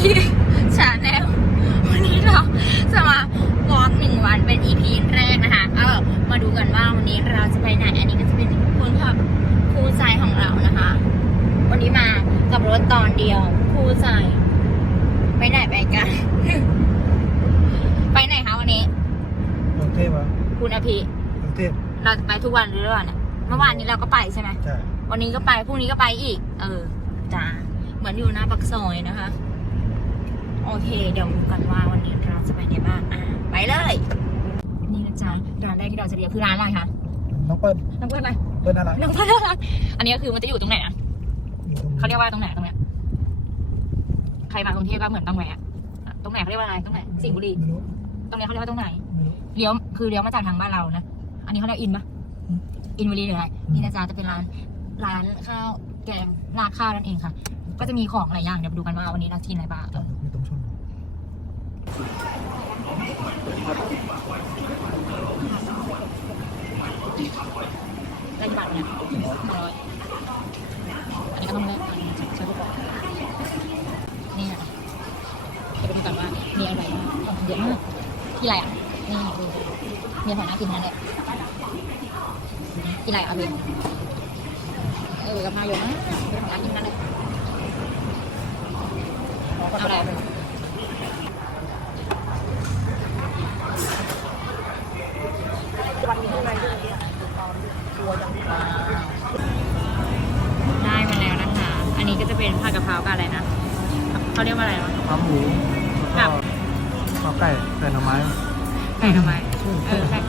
กี้ชาแนลวันนี้เราจะมาวอล์กหนึ่งวันเป็น EP แรกนะคะเออมาดูกันว่าวันนี้เราจะไปไหน อันนี้ก็จะเป็นคุณขับคู่ใจของเรานะคะ วันนี้มากับรถตอนเดียวคู่ใจไปไหนไปกัน ไปไหนคะวันนี้กรุงเทพอะคุณอภิกรุงเทพเราจะไปทุกวันหรือเปล่าเนี่ยเมื่อวานนี้เราก็ไปใช่ไหมใช่วันนี้ก็ไปพรุ่งนี้ก็ไปอีก เออจ้าเหมือนอยู่หน้าปักซอยนะคะ โอเค เดี๋ยวดูกันว่าวันนี้เราจะไปไหนบ้างอะไปเลย นี่นะจ๊ะร้านแรกที่เราจะเรียกคือร้านอะไรคะน้องเปิ้ลน้องเพื่อนอะไรเปิ้ลอะไรน้องเพื่อนอะไรอันนี้ก็คือมันจะอยู่ตรงไหนนะอยู่ตรงเขาเรียกว่าตรงไหนตรงเนี้ยใครมากรุงเทพก็เหมือนต้องแวะอะตรงไหนเขาเรียกว่าอะไรตรงไหนสิงห์บุรีไม่รู้ตรงเนี้ยเขาเรียกว่าตรงไหนไม่รู้เลี้ยวคือเลี้ยวมาจากทางบ้านเรานะอันนี้เขาเรียกอินปะอืมอินบุรีหรืออะไรอืมนี่นะจ๊ะจะเป็นร้านร้านข้าวแกงราดข้าวนั่นเองค่ะ ก็จะมีของหลายอย่างเดี๋ยวมาดูกันว่าวันนี้เรากินอะไรบ้าง จอดอยู่ตรงชน ได้กี่บาทเนี่ยร้อยอันนี้ก็ต้องเลือกใช้พวกของนี่ค่ะเดี๋ยวไปดูกันว่ามีอะไรบ้างของเยอะมากที่ไรอะ นี่ดูมีของน่ากินนั่นแหละที่ไรอะเบนเออกะเพราเยอะมากมีของน่ากินนั่นแหละเอาอะไรไป ได้มาแล้วนะคะ อันนี้ก็จะเป็นผัดกะเพรากับอะไรนะเขาเรียกว่าอะไรวะข้าวหมูกับข้าวไก่ไก่หน่อไม้ไก่ทำไมเออแบบ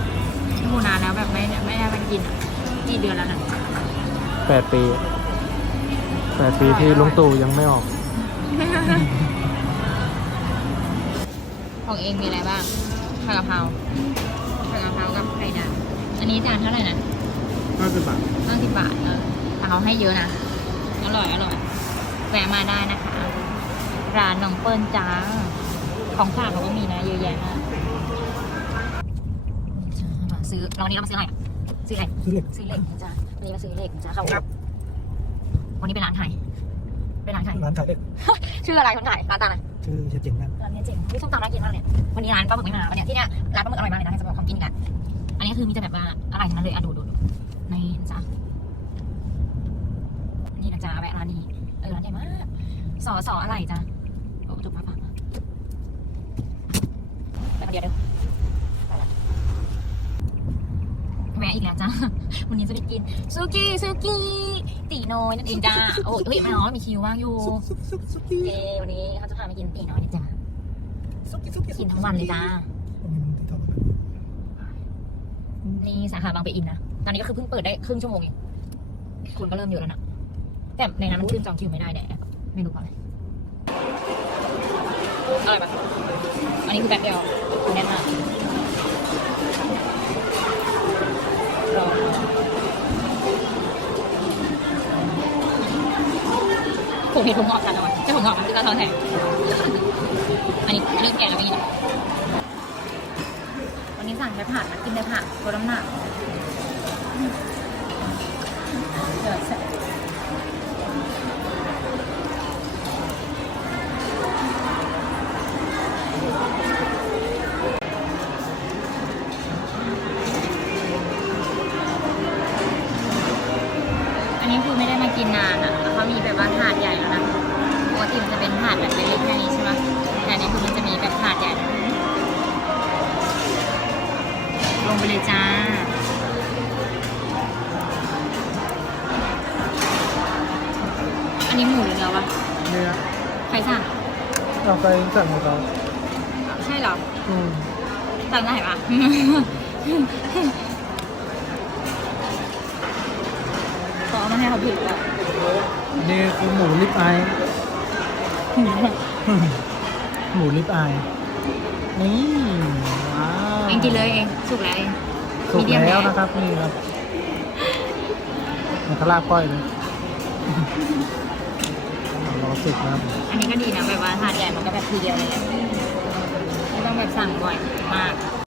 หมูนานแล้วแบบไม่ไม่ได้มันกินอะกี่เดือนแล้วน่ะแปดปีแปดปีที่ลุงตู่ยังไม่ออกของเองมีอะไรบ้างผัดกะเพราผัดกะเพรากับไข่ดาวอันนี้จานเท่าไหร่นะ ห้าสิบบาทห้าสิบบาทเออแต่เขาให้เยอะนะ อร่อยอร่อยแวะมาได้นะคะ ร้านน้องเปิ้ลจ้า ของฝากเขาก็มีนะเยอะแยะมากมาซื้อเราวันนี้เรามาซื้ออะไรอะซื้ออะไรซื้อเหล็กซื้อเหล็กนะจ้าวันนี้มาซื้อเหล็กนะจ้าเขาวันนี้เป็นร้านไทยเป็นร้านไทยร้านขายเหล็กชื่ออะไรคนขายร้านตาอะไรชื่อเชฟเจ๋งนั่นร้านนี้เจ๋งพี่ส้มตำน่ากินมากเลยวันนี้ร้านปลาหมึกไม่มาวันเนี้ยที่เนี้ยร้านปลาหมึกอร่อยมากเลยนะจะบอกของกินอีกอะอันนี้คือมีแต่แบบว่าอะไรทั้งนั้นเลยอะดูดูดูในจ้านี่นะจ้าแวะร้านนี้ เออร้านใหญ่มากสอสออะไรจ้าโอ้ถูกปะปังไปคนเดียวเดี๋ยวไปละแวะอีกแล้วจ้าวันนี้จะไปกินซูกี้ซูกี้ตีน้อยนั่นเองจ้าโอ้ยเฮ้ยไม่น้อยมีคิวว่างอยู่ซุกซุกซุกกี้เอวันนี้เขาจะพาไปกินตีน้อยนะจ๊ะซุกกี้ซุกกี้กินทั้งวันเลยจ้าที่ทำนี่สาขาบางปะอินนะ ตอนนี้ก็คือเพิ่งเปิดได้ครึ่งชั่วโมงเองคนก็เริ่มเยอะแล้วนะแต่ในนั้นมันขึ้นจองคิวไม่ได้แดะไม่รู้เพราะอะไรอร่อยปะอันนี้คือแบบเดียวแน่นมากรอผมเห็นผมงอกกันแล้วอะจะผมงอกมันคือการทอแทนอันนี้อันนี้แก่แล้วไม่กินวันนี้สั่งไปผัดมากินไปผัดลดน้ำหนัก อันนี้คือไม่ได้มากินนานอะแล้วเขามีแบบว่าถาดใหญ่แล้วนะปกติมันจะเป็นถาดแบบเล็กๆแค่นี้ใช่ไหมแต่อันนี้คือมันจะมีแบบถาดใหญ่ ลงไปเลยจ้า นนี้หมูหรือเนื้อวะเนี่ยใครสั่งเราไปสั่งของเราใช่เหรออืมสั่งได้ปะ ขอเอามาให้เขาผิดก่อนนี่คือหมูลิปอายหมูลิปอายนี่ว้าวเองกินเลยเองสุกแล้วเองสุกมีเดียมแล้วแรนะครับนี่ครับมันก็ลาบก้อยเลย รอสุกนะครับอันนี้ก็ดีนะแบบว่าถาดใหญ่มันก็แบบทีเดียวเลยแหละไม่ต้องแบบสั่งบ่อยมาก